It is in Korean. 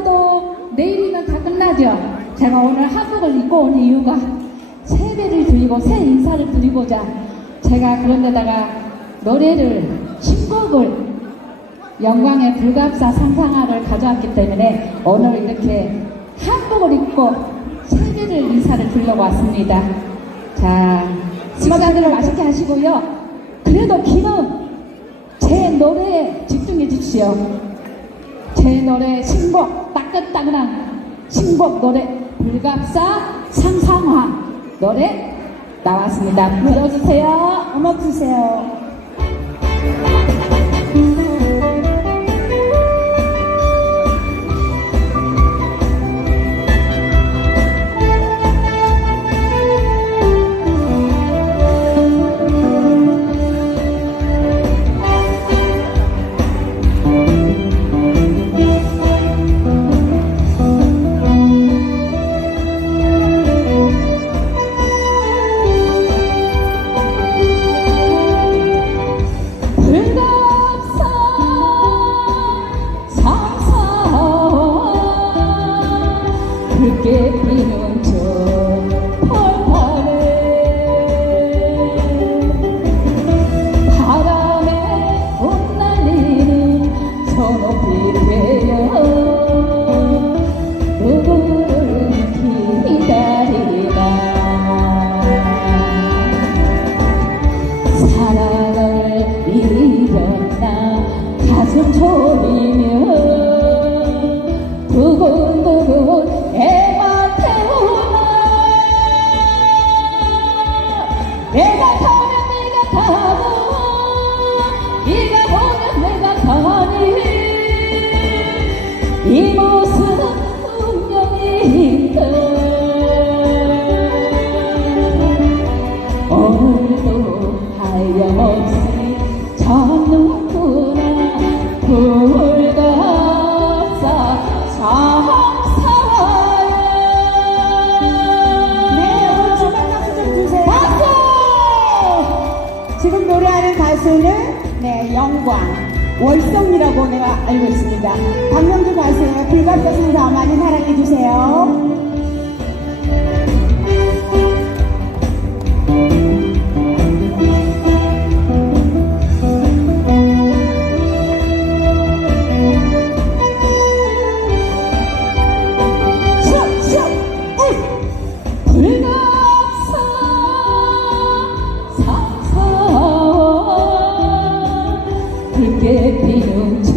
그래도 내일이면 다 끝나죠. 제가 오늘 한복을 입고 온 이유가 세배를 드리고 새 인사를 드리고자 제가 그런데다가 노래를 신곡을 영광의 불갑사 상상화를 가져왔기 때문에 오늘 이렇게 한복을 입고 세배를 인사를 드리려고 왔습니다. 자, 식사들을 맛있게 하시고요. 그래도 기는 제 노래에 집중해 주십시오. 제 노래 신곡 따끈따끈한 신곡 노래 불갑사 상상화 노래 나왔습니다. 불러주세요. 음악 주세요. forgive 이 모습 운명인가 오늘도 하염없이 찾는구나 불갑사 상사와야 네, 오늘 주말 박수 좀 주세요. 지금 노래하는 가수는 네, 영광, 월성이라고 내가 알고 있습니다. 박명주 가수의 불갑자 상사 많이 사랑해 주세요. 붉게